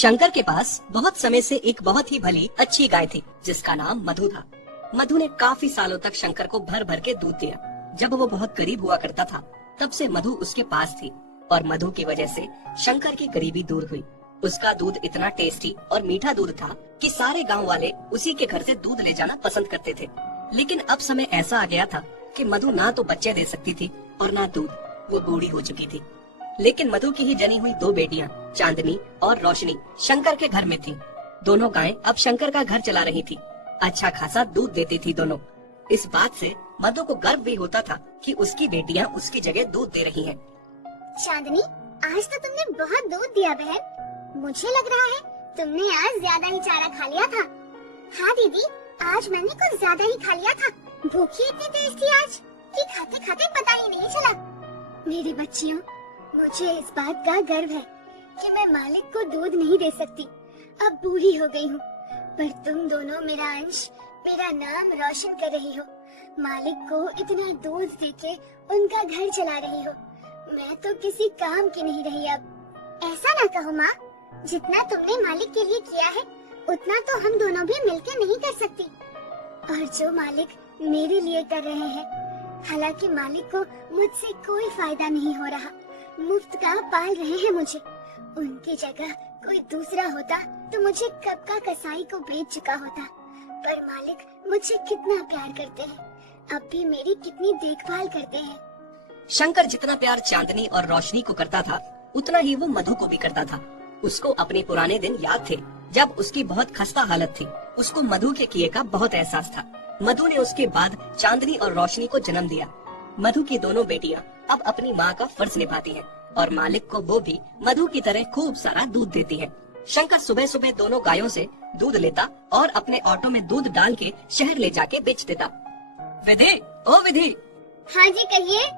शंकर के पास बहुत समय से एक बहुत ही भली अच्छी गाय थी जिसका नाम मधु था। मधु ने काफी सालों तक शंकर को भर भर के दूध दिया। जब वो बहुत गरीब हुआ करता था तब से मधु उसके पास थी और मधु की वजह से शंकर की गरीबी दूर हुई। उसका दूध इतना टेस्टी और मीठा दूध था कि सारे गांव वाले उसी के घर से दूध ले जाना पसंद करते थे। लेकिन अब समय ऐसा आ गया था कि मधु ना तो बच्चे दे सकती थी और ना दूध। वो बूढ़ी हो चुकी थी। लेकिन मधु की ही जनी हुई दो बेटियां चांदनी और रोशनी शंकर के घर में थीं। दोनों गायें अब शंकर का घर चला रही थी। अच्छा खासा दूध देती थी दोनों। इस बात से मधु को गर्व भी होता था कि उसकी बेटियां उसकी जगह दूध दे रही हैं। चांदनी, आज तो तुमने बहुत दूध दिया बहन। मुझे लग रहा है तुमने आज ज्यादा ही चारा खा लिया था। हाँ दीदी, आज मैंने कुछ ज्यादा ही खा लिया था। भूखी इतनी तेज थी आज कि खाते खाते पता ही नहीं चला। मेरी बच्चियों, मुझे इस बात का गर्व है कि मैं मालिक को दूध नहीं दे सकती। अब बूढ़ी हो गई हूँ, पर तुम दोनों मेरा अंश, मेरा नाम रोशन कर रही हो। मालिक को इतना दूध देके उनका घर चला रही हो। मैं तो किसी काम की नहीं रही अब। ऐसा ना कहो माँ, जितना तुमने मालिक के लिए किया है उतना तो हम दोनों भी मिलकर नहीं कर सकती। और जो मालिक मेरे लिए कर रहे हैं, हालांकि मालिक को मुझसे कोई फायदा नहीं हो रहा, मुफ्त का पाल रहे हैं मुझे। उनकी जगह कोई दूसरा होता तो मुझे कब का कसाई को बेच चुका होता। पर मालिक मुझे कितना प्यार करते हैं, अब भी मेरी कितनी देखभाल करते हैं। शंकर जितना प्यार चांदनी और रोशनी को करता था उतना ही वो मधु को भी करता था। उसको अपने पुराने दिन याद थे जब उसकी बहुत खस्ता हालत थी। उसको मधु के किए का बहुत एहसास था। मधु ने उसके बाद चांदनी और रोशनी को जन्म दिया। मधु की दोनों बेटियां अब अपनी माँ का फर्ज निभाती हैं और मालिक को वो भी मधु की तरह खूब सारा दूध देती है। शंकर सुबह सुबह दोनों गायों से दूध लेता और अपने ऑटो में दूध डाल के शहर ले जाके बेच देता। विधि, ओ विधि। हाँ जी कहिए।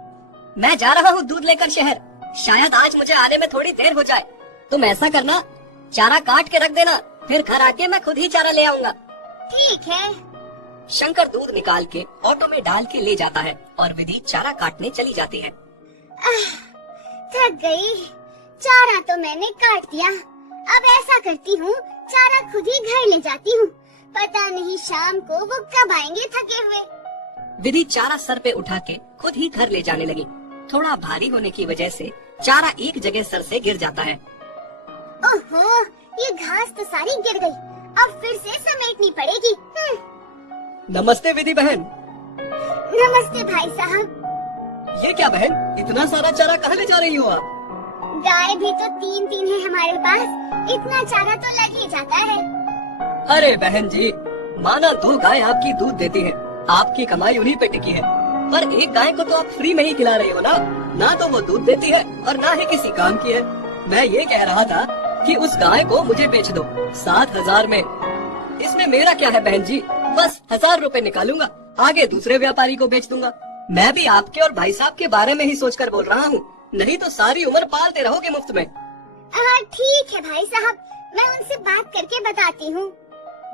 मैं जा रहा हूँ दूध लेकर शहर। शायद आज मुझे आने में थोड़ी देर हो जाए। तुम ऐसा करना, चारा काट के रख देना, फिर घर आके मैं खुद ही चारा ले आऊंगा। ठीक है। शंकर दूध निकाल के ऑटो में डाल के ले जाता है और विधि चारा काटने चली जाती है। थक गई। चारा तो मैंने काट दिया। अब ऐसा करती हूँ, चारा खुद ही घर ले जाती हूँ। पता नहीं शाम को वो कब आएंगे थके हुए। विधि चारा सर पे उठा के खुद ही घर ले जाने लगी। थोड़ा भारी होने की वजह से चारा एक जगह सर से गिर जाता है। ओहो, ये घास तो सारी गिर गई। अब फिर से समेटनी पड़ेगी। नमस्ते विधि बहन। नमस्ते भाई साहब। ये क्या बहन, इतना सारा चारा कहाँ ले जा रही हो आप? गाय भी तो 3-3 है हमारे पास, इतना चारा तो लग ही जाता है। अरे बहन जी, माना 2 गाय आपकी दूध देती है, आपकी कमाई उन्हीं पे टिकी है। पर एक गाय को तो आप फ्री में ही खिला रही हो ना तो वो दूध देती है और ना ही किसी काम की है। मैं ये कह रहा था कि उस गाय को मुझे बेच दो 7,000 में। इसमें मेरा क्या है बहन जी, बस 1,000 रुपए निकालूंगा, आगे दूसरे व्यापारी को बेच दूंगा। मैं भी आपके और भाई साहब के बारे में ही सोचकर बोल रहा हूँ, नहीं तो सारी उम्र पालते रहोगे मुफ्त में। ठीक है भाई साहब, मैं उनसे बात करके बताती हूँ।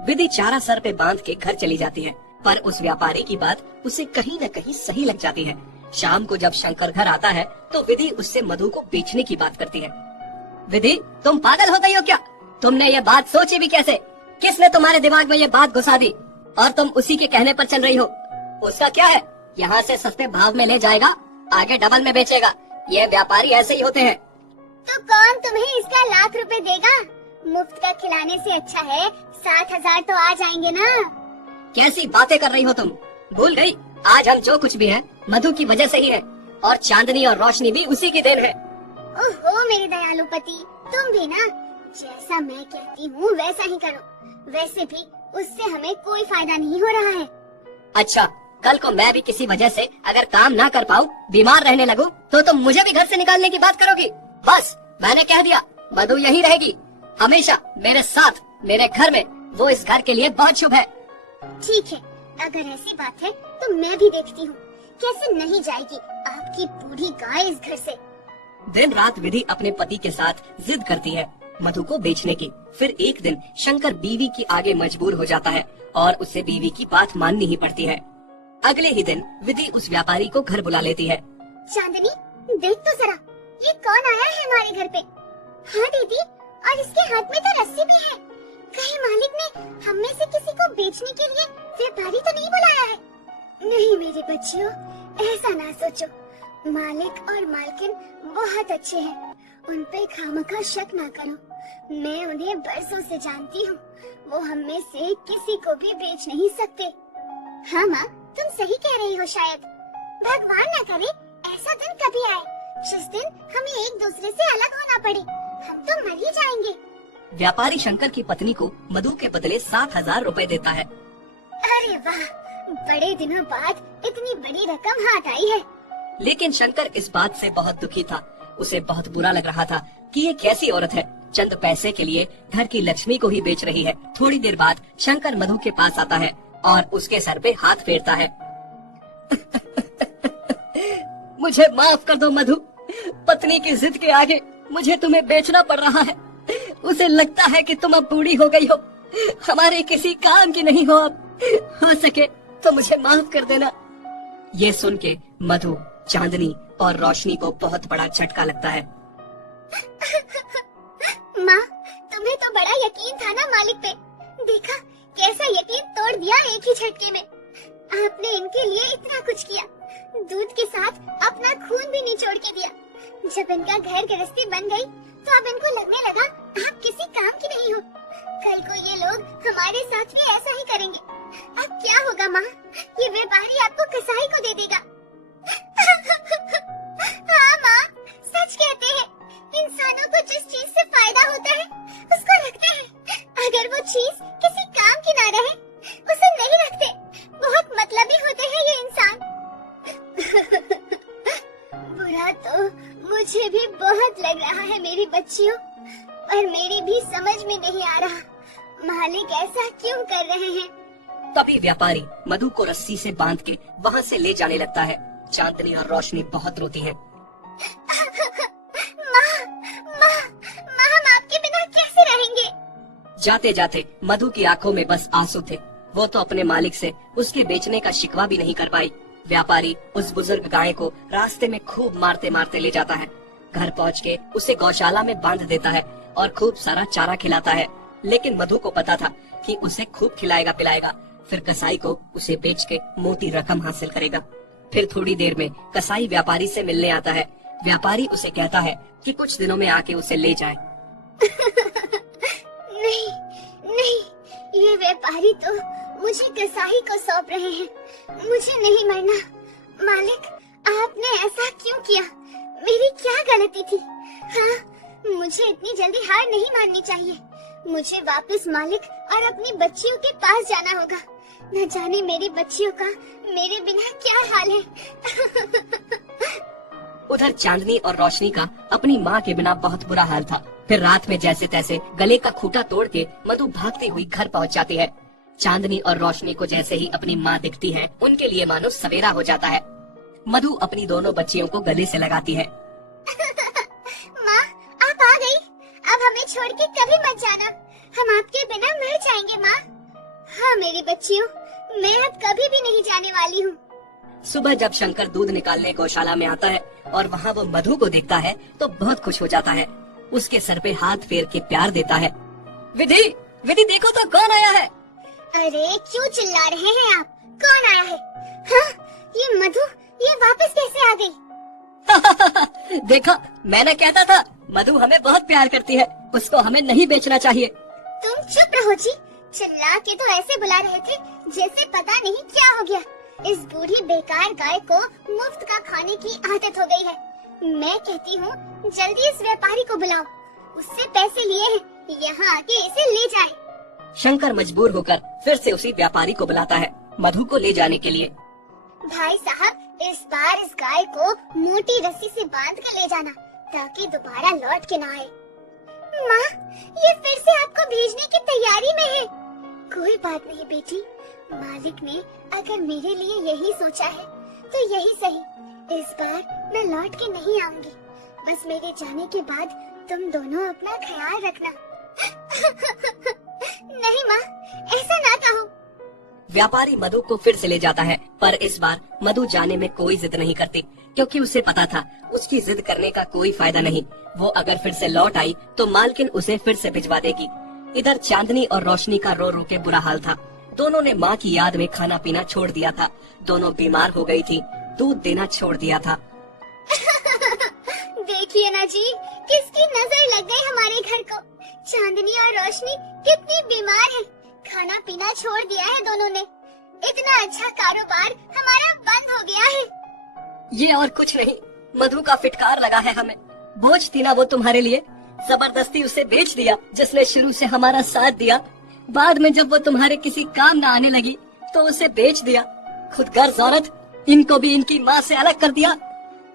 विधि चारा सर पे बांध के घर चली जाती है, पर उस व्यापारी की बात उसे कहीं न कहीं सही लग जाती है। शाम को जब शंकर घर आता है तो विधि उससे मधु को बेचने की बात करती है। विधि, तुम पागल हो गई हो क्या? तुमने ये बात सोची भी कैसे? किसने तुम्हारे दिमाग में ये बात घुसा दी और तुम उसी के कहने पर चल रही हो? उसका क्या है, यहाँ से सस्ते भाव में ले जाएगा, आगे डबल में बेचेगा। ये व्यापारी ऐसे ही होते हैं। तो कौन तुम्हें इसका लाख रुपए देगा? मुफ्त का खिलाने से अच्छा है 7,000 तो आ जाएंगे ना। कैसी बातें कर रही हो तुम? भूल गई, आज हम जो कुछ भी हैं मधु की वजह से ही है, और चांदनी और रोशनी भी उसी की देन है। ओहो मेरे दयालु पति, तुम भी ना, जैसा मैं कहती हूँ वैसा ही करो। वैसे भी उससे हमें कोई फायदा नहीं हो रहा है। अच्छा, कल को मैं भी किसी वजह से अगर काम ना कर पाऊँ, बीमार रहने लगूं, तो तुम मुझे भी घर से निकालने की बात करोगी? बस मैंने कह दिया, मधु यही रहेगी हमेशा मेरे साथ, मेरे घर में। वो इस घर के लिए बहुत शुभ है। ठीक है, अगर ऐसी बात है तो मैं भी देखती हूँ कैसे नहीं जाएगी आपकी बूढ़ी गाय इस घर से। दिन रात विधि अपने पति के साथ जिद करती है मधु को बेचने की। फिर एक दिन शंकर बीवी की आगे मजबूर हो जाता है और उसे बीवी की बात माननी ही पड़ती है। अगले ही दिन विधि उस व्यापारी को घर बुला लेती है। चांदनी, देख तो जरा, ये कौन आया है हमारे घर पे? हाँ दीदी, और इसके हाथ में तो रस्सी भी है। कहीं मालिक ने हम में से किसी को बेचने के लिए व्यापारी तो नहीं बुलाया है? नहीं मेरे बच्चियों, ऐसा ना सोचो। मालिक और मालकिन बहुत अच्छे हैं, उन पे खामखा शक ना करो। मैं उन्हें बरसों से जानती हूँ, वो हम में से किसी को भी बेच नहीं सकते। हाँ माँ, तुम सही कह रही हो। शायद भगवान ना करे ऐसा दिन कभी आए जिस दिन हमें एक दूसरे से अलग होना पड़े। हम तो मर ही जाएंगे। व्यापारी शंकर की पत्नी को मधु के बदले 7,000 रुपए देता है। अरे वाह, बड़े दिनों बाद इतनी बड़ी रकम हाथ आई है। लेकिन शंकर इस बात से बहुत दुखी था। उसे बहुत बुरा लग रहा था कि ये कैसी औरत है, चंद पैसे के लिए घर की लक्ष्मी को ही बेच रही है। थोड़ी देर बाद शंकर मधु के पास आता है और उसके सर पे हाथ फेरता है। मुझे माफ कर दो मधु, पत्नी की जिद के आगे मुझे तुम्हें बेचना पड़ रहा है। उसे लगता है कि तुम अब बूढ़ी हो गई हो, हमारे किसी काम की नहीं हो अब। हो सके तो मुझे माफ कर देना। ये सुन के मधु, चांदनी और रोशनी को बहुत बड़ा झटका लगता है। माँ, तुम्हें तो बड़ा यकीन था ना मालिक पे। देखा कैसा यकीन तोड़ दिया एक ही झटके में। आपने इनके लिए इतना कुछ किया, दूध के साथ अपना खून भी निचोड़ के दिया। जब इनका घर गृहस्थी बन गई तो अब इनको लगने लगा आप किसी काम की नहीं हो। कल को ये लोग हमारे साथ भी ऐसा ही करेंगे। अब क्या होगा माँ? ये व्यापारी आपको कसाई को दे देगा। हाँ माँ, सच कहते हैं, इंसानों को जिस चीज से फायदा होता है उसको रखते हैं। अगर वो चीज किसी काम की ना रहे उसे नहीं रखते। बहुत मतलबी होते हैं ये इंसान। बुरा तो मुझे भी बहुत लग रहा है मेरी बच्चियों, और मेरी भी समझ में नहीं आ रहा मालिक ऐसा क्यों कर रहे हैं। तभी व्यापारी मधु को रस्सी से बांध के वहाँ से ले जाने लगता है। चांदनी और रोशनी बहुत रोती हैं। माँ, माँ, माँ, हम आपके बिना कैसे रहेंगे? जाते जाते मधु की आंखों में बस आंसू थे। वो तो अपने मालिक से उसके बेचने का शिकवा भी नहीं कर पाई। व्यापारी उस बुजुर्ग गाय को रास्ते में खूब मारते मारते ले जाता है। घर पहुँच के उसे गौशाला में बांध देता है और खूब सारा चारा खिलाता है। लेकिन मधु को पता था कि उसे खूब खिलाएगा पिलाएगा, फिर कसाई को उसे बेच के मोटी रकम हासिल करेगा। फिर थोड़ी देर में कसाई व्यापारी से मिलने आता है। व्यापारी उसे कहता है कि कुछ दिनों में आके उसे ले जाए। नहीं, नहीं, ये व्यापारी तो मुझे कसाई को सौंप रहे हैं। मुझे नहीं मरना। मालिक, आपने ऐसा क्यों किया? मेरी क्या गलती थी? हाँ, मुझे इतनी जल्दी हार नहीं माननी चाहिए। मुझे वापस मालिक और अपनी बच्चियों के पास जाना होगा। न जाने मेरी बच्चियों का मेरे बिना क्या हाल है। उधर चांदनी और रोशनी का अपनी माँ के बिना बहुत बुरा हाल था। फिर रात में जैसे तैसे गले का खूंटा तोड़ के मधु भागती हुई घर पहुँच जाती है। चांदनी और रोशनी को जैसे ही अपनी माँ दिखती है, उनके लिए मानो सवेरा हो जाता है। मधु अपनी दोनों बच्चियों को गले से लगाती है। माँ, आप आ गई। अब हमें छोड़ के कभी मत जाना, हम आपके बिना मर जाएंगे माँ। हाँ मेरी बच्चियों, मैं अब कभी भी नहीं जाने वाली हूँ। सुबह जब शंकर दूध निकालने गौशाला में आता है और वहाँ वो मधु को देखता है तो बहुत खुश हो जाता है। उसके सर पे हाथ फेर के प्यार देता है। विधि, विधि देखो तो कौन आया है। अरे क्यों चिल्ला रहे हैं आप? कौन आया है? हाँ, ये मधु, ये वापस कैसे आ गई? देखा, मैंने कहता था मधु हमें बहुत प्यार करती है, उसको हमें नहीं बेचना चाहिए। तुम चुप रहो जी। चिल्ला के तो ऐसे बुला रहे थे जैसे पता नहीं क्या हो गया। इस बूढ़ी बेकार गाय को मुफ्त का खाने की आदत हो गई है। मैं कहती हूँ जल्दी इस व्यापारी को बुलाओ, उससे पैसे लिए हैं, यहाँ आके इसे ले जाए। शंकर मजबूर होकर फिर से उसी व्यापारी को बुलाता है मधु को ले जाने के लिए। भाई साहब, इस बार इस गाय को मोटी रस्सी से बांध कर ले जाना ताकि दोबारा लौट के ना आए। माँ, ये फिर से आपको भेजने की तैयारी में है। कोई बात नहीं बेटी, मालिक ने अगर मेरे लिए यही सोचा है तो यही सही। इस बार मैं लौट के नहीं आऊंगी। बस मेरे जाने के बाद तुम दोनों अपना ख्याल रखना। नहीं माँ, ऐसा ना कहो। व्यापारी मधु को फिर से ले जाता है, पर इस बार मधु जाने में कोई जिद नहीं करती, क्योंकि उसे पता था उसकी जिद करने का कोई फायदा नहीं। वो अगर फिर से लौट आई तो मालकिन उसे फिर से भिजवा देगी। इधर चांदनी और रोशनी का रो रो के बुरा हाल था। दोनों ने माँ की याद में खाना पीना छोड़ दिया था। दोनों बीमार हो गई थी, दूध देना छोड़ दिया था। देखिए ना जी, किसकी नजर लग गई हमारे घर को। चांदनी और रोशनी कितनी बीमार है, खाना पीना छोड़ दिया है दोनों ने। इतना अच्छा कारोबार हमारा बंद हो गया है। ये और कुछ नहीं, मधु का फिटकार लगा है हमें। बोझ थी ना वो तुम्हारे लिए, जबरदस्ती उसे बेच दिया जिसने शुरू से हमारा साथ दिया। बाद में जब वो तुम्हारे किसी काम न आने लगी तो उसे बेच दिया। खुदगर्ज औरत, इनको भी इनकी माँ से अलग कर दिया।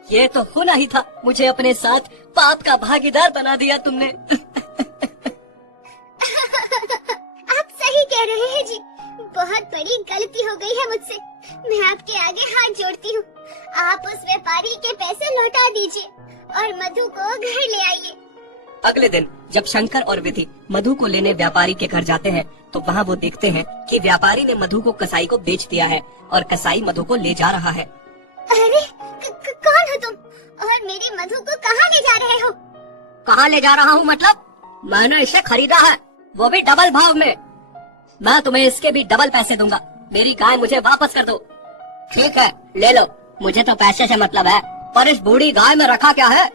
ये तो होना ही था, मुझे अपने साथ पाप का भागीदार बना दिया तुमने। आप सही कह रहे हैं जी, बहुत बड़ी गलती हो गई है मुझसे। मैं आपके आगे हाथ जोड़ती हूँ। आप उस व्यापारी के पैसे लौटा दीजिए और मधु को घर ले आइए। अगले दिन जब शंकर और विधि मधु को लेने व्यापारी के घर जाते हैं तो वहाँ वो देखते हैं कि व्यापारी ने मधु को कसाई को बेच दिया है और कसाई मधु को ले जा रहा है। अरे कौन हो तुम और मेरी मधु को कहाँ ले जा रहे हो? कहाँ ले जा रहा हूँ मतलब? मैंने इसे खरीदा है, वो भी डबल भाव में। मैं तुम्हें इसके भी डबल पैसे दूंगा। मेरी गाय मुझे वापस कर दो। ठीक है, ले लो, मुझे तो पैसे से मतलब है, पर इस बूढ़ी गाय में रखा क्या है?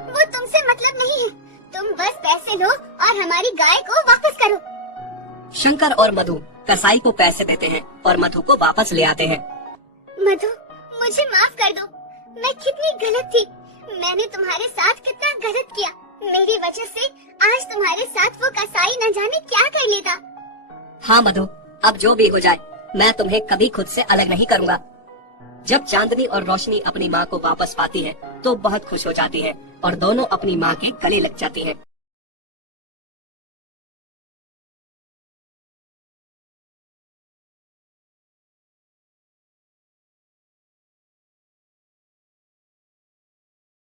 वो तुमसे मतलब नहीं है, तुम बस पैसे लो और हमारी गाय को वापस करो। शंकर और मधु कसाई को पैसे देते हैं और मधु को वापस ले आते हैं। मधु, मुझे माफ कर दो, मैं कितनी गलत थी। मैंने तुम्हारे साथ कितना गलत किया। मेरी वजह से आज तुम्हारे साथ वो कसाई न जाने क्या कर लेता। हाँ मधु, अब जो भी हो जाए मैं तुम्हें कभी खुद से अलग नहीं करूँगा। जब चांदनी और रोशनी अपनी माँ को वापस पाती है तो बहुत खुश हो जाती है और दोनों अपनी माँ के गले लग जाती हैं।